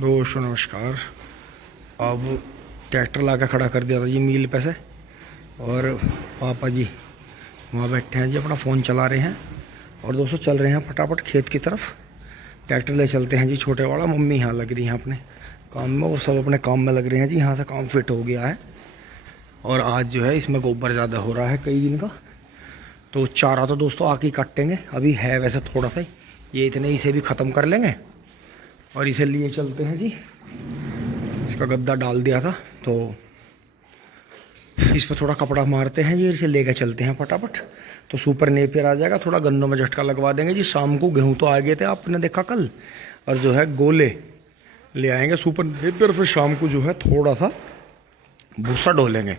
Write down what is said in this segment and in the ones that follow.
दोस्तों नमस्कार। अब ट्रैक्टर ला के खड़ा कर दिया था जी मील पे से, और पापा जी वहाँ बैठे हैं जी, अपना फ़ोन चला रहे हैं। और दोस्तों चल रहे हैं फटाफट खेत की तरफ। ट्रैक्टर ले चलते हैं जी छोटे वाला। मम्मी यहाँ लग रही हैं अपने काम में, और सब अपने काम में लग रहे हैं जी। यहाँ से काम फिट हो गया है, और आज जो है इसमें गोबर ज़्यादा हो रहा है कई दिन का, तो चारा तो दोस्तों आके काटेंगे। अभी है वैसे थोड़ा सा, ये इतने इसे भी ख़त्म कर लेंगे और इसे लिए चलते हैं जी। इसका गद्दा डाल दिया था तो इस पर थोड़ा कपड़ा मारते हैं जी, इसे लेकर चलते हैं फटाफट। तो सुपर नेपियर आ जाएगा, थोड़ा गन्नों में झटका लगवा देंगे जी। शाम को गेहूं तो आ गए थे, आपने देखा कल, और जो है गोले ले आएंगे सुपर नेपियर। फिर शाम को जो है थोड़ा सा भूसा डोलेंगे,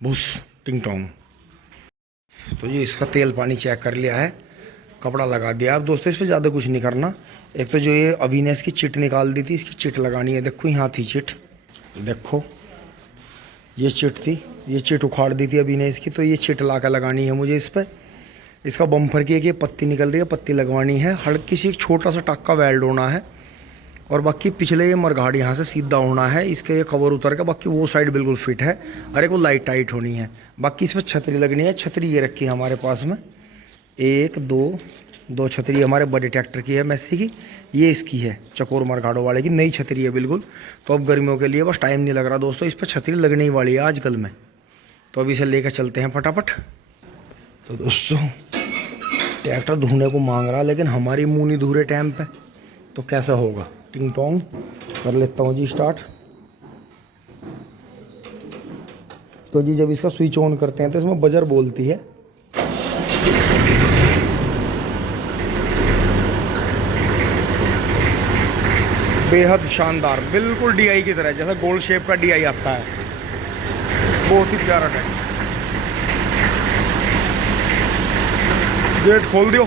भूस टिंग टोंग। तो ये इसका तेल पानी चेक कर लिया है, कपड़ा लगा दिया। अब दोस्तों इस पर ज़्यादा कुछ नहीं करना। एक तो जो ये अभी ने इसकी चिट निकाल दी थी, इसकी चिट लगानी है। देखो यहाँ थी चिट, देखो ये चिट थी, ये चिट उखाड़ दी थी अभी ने इसकी, तो ये चिट ला कर लगानी है मुझे इस पर। इसका बम्फर की एक ये पत्ती निकल रही है, पत्ती लगवानी है। हल्की सी एक छोटा सा टक्का वेल्ड होना है, और बाकी पिछले ये मरघाड़ यहाँ से सीधा होना है। इसके ये कवर उतर के, बाकी वो साइड बिल्कुल फिट है। अरे को लाइट टाइट होनी है। बाकी इस पर छतरी लगनी है। छतरी ये रखी है हमारे पास में, एक दो छतरी हमारे बड़े ट्रैक्टर की है मैसी की, ये इसकी है चकोर मरघाड़ों वाले की, नई छतरी है बिल्कुल। तो अब गर्मियों के लिए बस टाइम नहीं लग रहा दोस्तों, इस पर छतरी लगने ही वाली है आजकल में। तो अभी इसे लेकर चलते हैं फटाफट। तो दोस्तों ट्रैक्टर धोने को मांग रहा, लेकिन हमारी मुँह नहीं धो रहे टाइम पे, तो कैसा होगा। टिंग टोंग कर लेता हूँ जी स्टार्ट। तो जी जब इसका स्विच ऑन करते हैं तो इसमें बजर बोलती है। बेहद शानदार, बिल्कुल डीआई की तरह, जैसा गोल शेप का डीआई आता है, बहुत ही प्यारा है। गेट खोल दियो।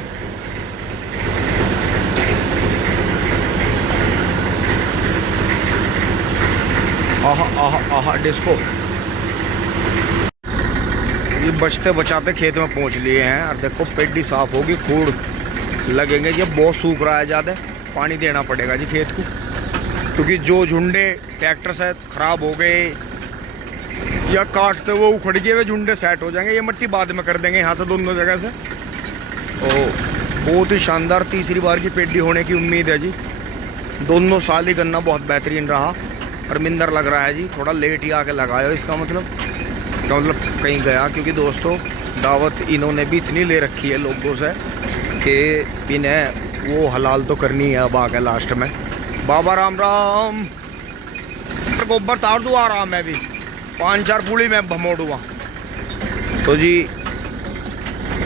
आहा आहा आहा डिस्को। ये बचते बचाते खेत में पहुंच लिए हैं, और देखो पेडी साफ होगी, खूड़ लगेंगे। ये बहुत सूख रहा है, ज़्यादा पानी देना पड़ेगा जी खेत को, क्योंकि जो झुंडे ट्रैक्टर से ख़राब हो गए या काटते वो उखड़ गए, वे झुंडे सेट हो जाएंगे। ये मिट्टी बाद में कर देंगे यहाँ से, दोनों जगह से। तो बहुत ही शानदार तीसरी बार की पेडी होने की उम्मीद है जी। दोनों साल ही गन्ना बहुत बेहतरीन रहा। शर्मिंदर लग रहा है जी, थोड़ा लेट ही आके लगाया इसका मतलब कहीं गया, क्योंकि दोस्तों दावत इन्होंने भी इतनी ले रखी है लोगों से कि इन्हें वो हलाल तो करनी है अब आके लास्ट में। बाबा राम राम। गोबर तार दो आराम में भी 5-4 पूड़ी में भमोड़ूँगा। तो जी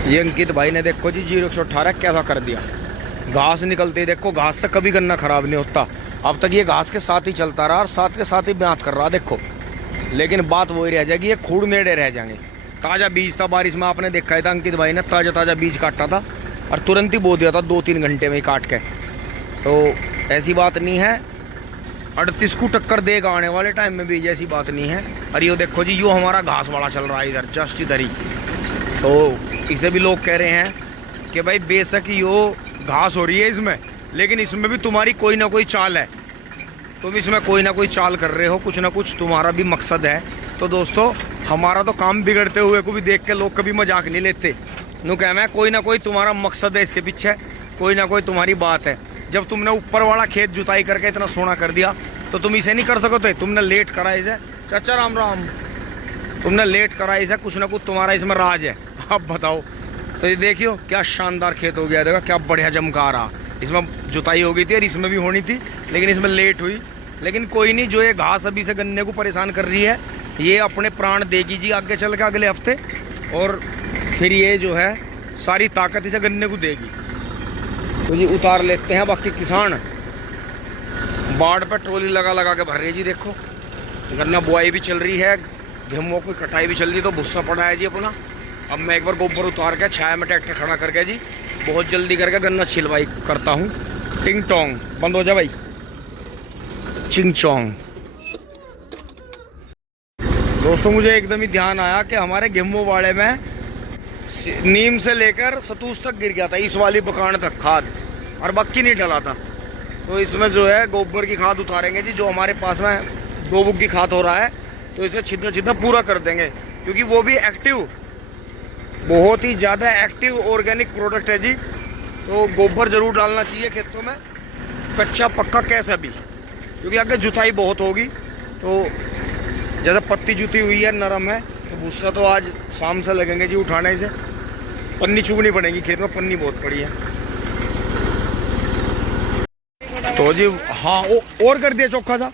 ये अंकित भाई ने देखो जी 0-118 कैसा कर दिया। घास निकलते देखो, घास से कभी गन्ना खराब नहीं होता। अब तक ये घास के साथ ही चलता रहा और साथ के साथ ही ब्यात कर रहा देखो, लेकिन बात वही रह जाएगी, ये खूड़ नेड़े रह जाएंगे। ताज़ा बीज था, बारिश में आपने देखा था अंकित भाई ने ताज़ा बीज काटा था और तुरंत ही बो दिया था 2-3 घंटे में ही काट के। तो ऐसी बात नहीं है, 38 को टक्कर देगा आने वाले टाइम में भी, ऐसी बात नहीं है। और ये देखो जी, यो हमारा घास वाला चल रहा है इधर, जस्ट इधर ही। तो इसे भी लोग कह रहे हैं कि भाई बेशक यो घास हो रही है इसमें, लेकिन इसमें भी तुम्हारी कोई ना कोई चाल है, तुम इसमें कोई ना कोई चाल कर रहे हो, कुछ ना कुछ तुम्हारा भी मकसद है। तो दोस्तों हमारा तो काम बिगड़ते हुए को भी देख के लोग कभी मजाक नहीं लेते। नु कहना है कोई ना कोई तुम्हारा मकसद है इसके पीछे, कोई ना कोई तुम्हारी बात है। जब तुमने ऊपर वाला खेत जुताई करके इतना सोना कर दिया, तो तुम इसे नहीं कर सकोगे। तुमने लेट करा इसे, चाचा राम राम, तुमने लेट करा इसे, कुछ ना कुछ तुम्हारा इसमें राज है। अब बताओ। तो ये देखियो क्या शानदार खेत हो गया, देखो क्या बढ़िया जमका रहा। इसमें जुताई हो गई थी और इसमें भी होनी थी, लेकिन इसमें लेट हुई। लेकिन कोई नहीं, जो ये घास अभी से गन्ने को परेशान कर रही है, ये अपने प्राण देगी जी आगे चल के अगले हफ्ते, और फिर ये जो है सारी ताकत इसे गन्ने को देगी। तो जी उतार लेते हैं। बाकी किसान बाढ़ पर ट्रॉली लगा लगा के भर रही है जी। देखो गन्ना बुआई भी चल रही है, गेहूँ की कटाई भी चल रही है, तो भुस्सा पड़ा है जी अपना। अब मैं एक बार गोबर उतार के छाया में ट्रैक्टर खड़ा करके जी बहुत जल्दी करके गन्ना छिलवाई करता हूँ। टिंग टोंग बंद हो जा भाई, चिंग चोंग। दोस्तों मुझे एकदम ही ध्यान आया कि हमारे गेहूं वाले में नीम से लेकर सतूस तक गिर गया था, इस वाली बकान तक खाद, और बाकी नहीं डला था। तो इसमें जो है गोबर की खाद उतारेंगे जी। जो हमारे पास में गोबर की खाद हो रहा है तो इसे छिदना छिदना पूरा कर देंगे, क्योंकि वो भी एक्टिव, बहुत ही ज़्यादा एक्टिव ऑर्गेनिक प्रोडक्ट है जी। तो गोबर ज़रूर डालना चाहिए खेतों में, कच्चा पक्का कैसा भी, क्योंकि आगे जुताई बहुत होगी। तो जैसे पत्ती जुती हुई है, नरम है, तो भूसा तो आज शाम से लगेंगे जी उठाने से। पन्नी चुगनी पड़ेगी, खेत में पन्नी बहुत पड़ी है। तो जी हाँ, और कर दिया चौखा सा।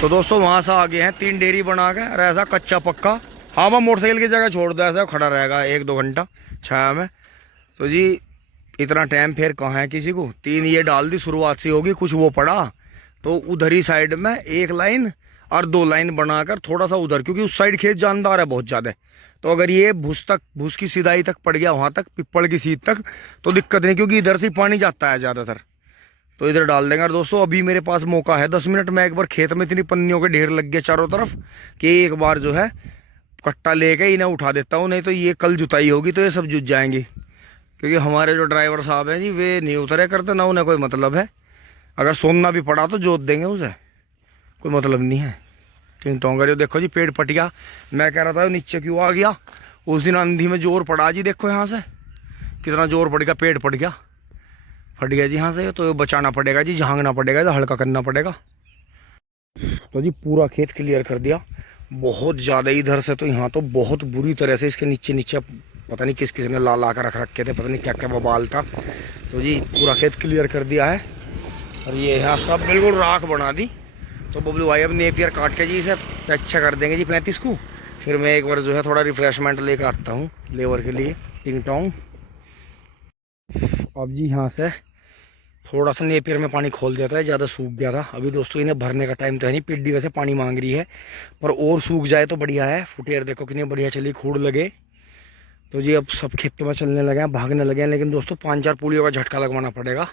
तो दोस्तों वहाँ से आगे हैं 3 डेयरी बना के, और ऐसा कच्चा पक्का। हाँ, वह मोटरसाइकिल की जगह छोड़ दो, ऐसा खड़ा रहेगा 1-2 घंटा छाया में। तो जी इतना टाइम फिर कहाँ है किसी को। 3 ये डाल दी, शुरुआत से होगी, कुछ वो पड़ा तो उधर ही साइड में 1 लाइन और 2 लाइन बनाकर थोड़ा सा उधर, क्योंकि उस साइड खेत जानदार है बहुत ज़्यादा। तो अगर ये भूस की सीधाई तक पड़ गया, वहाँ तक पिप्पल की सीध तक, तो दिक्कत नहीं, क्योंकि इधर से पानी जाता है ज़्यादातर। तो इधर डाल देंगे। और दोस्तों अभी मेरे पास मौका है 10 मिनट में, एक बार खेत में इतनी पन्नियों के ढेर लग गए चारों तरफ कि एक बार जो है कट्टा लेके इन्हें उठा देता हूँ, नहीं तो ये कल जुताई होगी तो ये सब जुट जाएंगी। क्योंकि हमारे जो ड्राइवर साहब हैं जी, वे नहीं उतरे करते, ना उन्हें कोई मतलब है। अगर सोना भी पड़ा तो जोत देंगे उसे, कोई मतलब नहीं है। टिंग टोंगर जो देखो जी, पेड़ पट गया। मैं कह रहा था नीचे क्यों आ गया, उस दिन आंधी में जोर पड़ा जी, देखो यहाँ से कितना जोर पड़ गया, पेड़ पट गया, फट गया जी यहाँ से। तो बचाना पड़ेगा जी, झांकना पड़ेगा, तो हल्का करना पड़ेगा। तो जी पूरा खेत क्लियर कर दिया, बहुत ज़्यादा इधर से तो यहाँ तो बहुत बुरी तरह से। इसके नीचे नीचे पता नहीं किस ने ला कर रख रखे थे, पता नहीं क्या क्या बवाल था। तो जी पूरा खेत क्लियर कर दिया है, और ये यहाँ सब बिल्कुल राख बना दी। तो बबलू भाई अब नेपियर काट के जी इसे अच्छा कर देंगे जी 35 को। फिर मैं एक बार जो है थोड़ा रिफ्रेशमेंट लेकर आता हूँ लेबर के लिए, टिंग टोंग। अब जी यहाँ से थोड़ा सा नेपियर में पानी खोल देता है, ज़्यादा सूख गया था। अभी दोस्तों इन्हें भरने का टाइम तो है नहीं, पिड्डी वैसे पानी मांग रही है, पर और सूख जाए तो बढ़िया है। फुटेर देखो कितनी बढ़िया चली, खूड़ लगे। तो जी अब सब खेतों में चलने लगे हैं, भागने लगे हैं। लेकिन दोस्तों 5-4 पुलियों का झटका लगवाना पड़ेगा।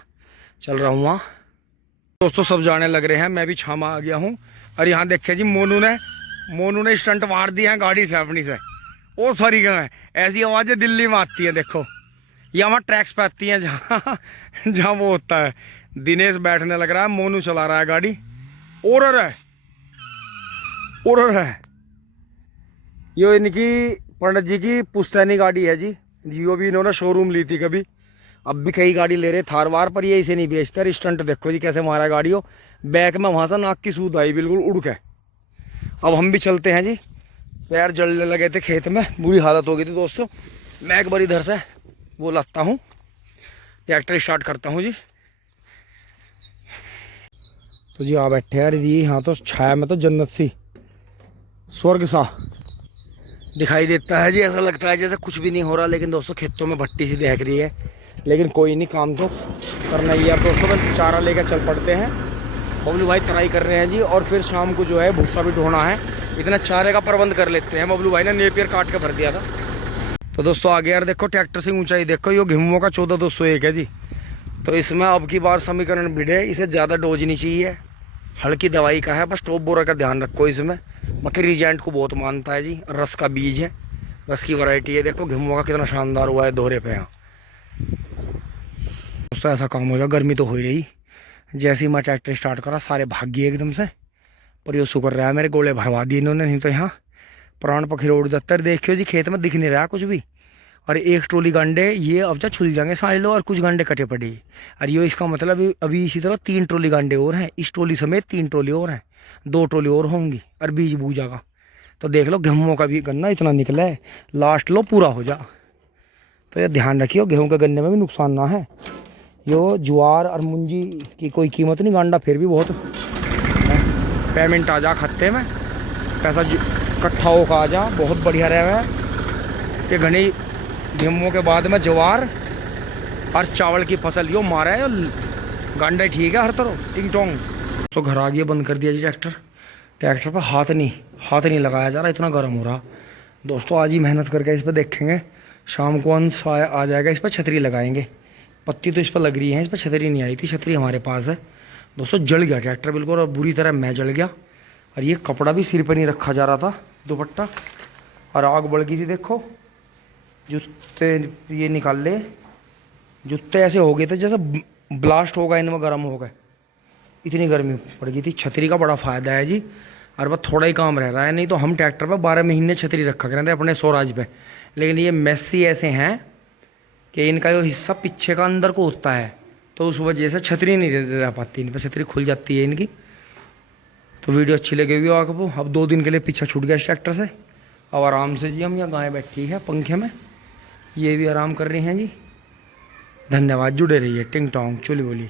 चल रहा हूँ वहाँ। दोस्तों सब जाने लग रहे हैं, मैं भी छामा आ गया हूँ। और यहाँ देखिए जी, मोनू ने स्टंट मार दिए हैं गाड़ी से अपनी से। ओ सॉरी, ऐसी आवाज़ें दिल्ली में आती हैं। देखो ये हमारे ट्रैक्स पे आती हैं, जहाँ वो होता है। दिनेश बैठने लग रहा है, मोनू चला रहा है गाड़ी। और है ये इनकी पंडित जी की पुश्तैनी गाड़ी है जी। जियो भी इन्होंने शोरूम ली थी कभी, अब भी कई गाड़ी ले रहे थार वार, पर ये इसे नहीं बेचता। स्टंट देखो जी कैसे मारा गाड़ी हो, बैक में वहाँ से नाक की सूद आई बिल्कुल उड़ के। अब हम भी चलते हैं जी, पैर जलने लगे थे खेत में, बुरी हालत हो गई थी दोस्तों। मैं एक बार इधर से वो लाता हूँ, ट्रैक्टर स्टार्ट करता हूँ जी। तो जी आ बैठे यार जी, यहाँ तो छाया में तो जन्नत सी, स्वर्ग सा दिखाई देता है जी। ऐसा लगता है जैसे कुछ भी नहीं हो रहा, लेकिन दोस्तों खेतों में भट्टी सी देख रही है। लेकिन कोई नहीं, काम तो करना ही है। अब दोस्तों में चारा लेकर चल पड़ते हैं। बबलू भाई तराई कर रहे हैं जी, और फिर शाम को जो है भूसा भी ढोना है। इतना चारे का प्रबंध कर लेते हैं। बबलू भाई ने नेपियर काट के भर दिया था। तो दोस्तों आगे यार देखो ट्रैक्टर से ऊंचाई देखो, ये घिमुओं का 14,201 है जी। तो इसमें अब की बार समीकरण भिड़े, इसे ज़्यादा डोज नहीं चाहिए, हल्की दवाई का है बस। टॉप बोरा का ध्यान रखो इसमें। बाकी रिजेंट को बहुत मानता है जी, रस का बीज है, रस की वैरायटी है। देखो घिमुओं का कितना शानदार हुआ है दोहरे पे यहाँ। दोस्तों ऐसा काम हो जाए, गर्मी तो हो ही रही। जैसे ही मैं ट्रैक्टर स्टार्ट करा सारे भाग गए एकदम से, पर ये शुक्र रहा है मेरे गोले भरवा दिए इन्होंने, नहीं तो यहाँ प्राण पखी रोड दत्तर देखियो जी, खेत में दिख नहीं रहा कुछ भी। और एक ट्रोली गांडे ये अब जा छुल जाएंगे साझ लो, और कुछ गांडे कटे पड़े। और ये इसका मतलब अभी इसी तरह 3 ट्रोली गांडे और हैं, इस ट्रोली समेत 3 ट्रोली और हैं, 2 ट्रोली और होंगी, और बीज बूझा का। तो देख लो गेहूँ का भी गन्ना इतना निकला है, लास्ट लो पूरा हो जा। तो ये ध्यान रखियो गेहूँ के गन्ने में भी नुकसान ना है। यो ज्वार और मुंजी की कोई कीमत नहीं, गांडा फिर भी बहुत पेमेंट आ जा खत्ते में, पैसा इकट्ठा होकर आ जा, बहुत बढ़िया रहेगा। कि घनी गेहूँ के बाद में ज्वार और चावल की फसल यो मारा है, गांडा ठीक है हर तरह टिंग टोंग। तो घर आ गया, बंद कर दिया जी ट्रैक्टर पर हाथ नहीं लगाया जा रहा, इतना गर्म हो रहा। दोस्तों आज ही मेहनत करके इस पर देखेंगे, शाम को अंश आ जाएगा। इस पर छतरी लगाएंगे, पत्ती तो इस पर लग रही है, इस पर छतरी नहीं आई थी, छतरी हमारे पास है। दोस्तों जल गया ट्रैक्टर बिल्कुल, और बुरी तरह मैं जल गया। और ये कपड़ा भी सिर पर नहीं रखा जा रहा था, दुपट्टा, और आग बढ़ गई थी। देखो जूते ये निकाल ले, जूते ऐसे हो गए थे जैसे ब्लास्ट होगा, इनमें गर्म होगा। इतनी गर्मी पड़ गई थी। छतरी का बड़ा फ़ायदा है जी, और बस थोड़ा ही काम रह रहा है। नहीं तो हम ट्रैक्टर पर 12 महीने छतरी रखा करते अपने स्वराज पे, लेकिन ये मेस्सी ऐसे हैं कि इनका जो हिस्सा पीछे का अंदर को होता है, तो उस वजह से छतरी नहीं रह पाती, इन पर छतरी खुल जाती है इनकी। तो वीडियो अच्छी लगेगी आपको। अब 2 दिन के लिए पीछा छूट गया इस ट्रैक्टर से। अब आराम से जी, हम यहाँ गाय बैठी है पंखे में, ये भी आराम कर रही हैं जी। धन्यवाद, जुड़े रहिए। टिंग टोंग चुली बोली।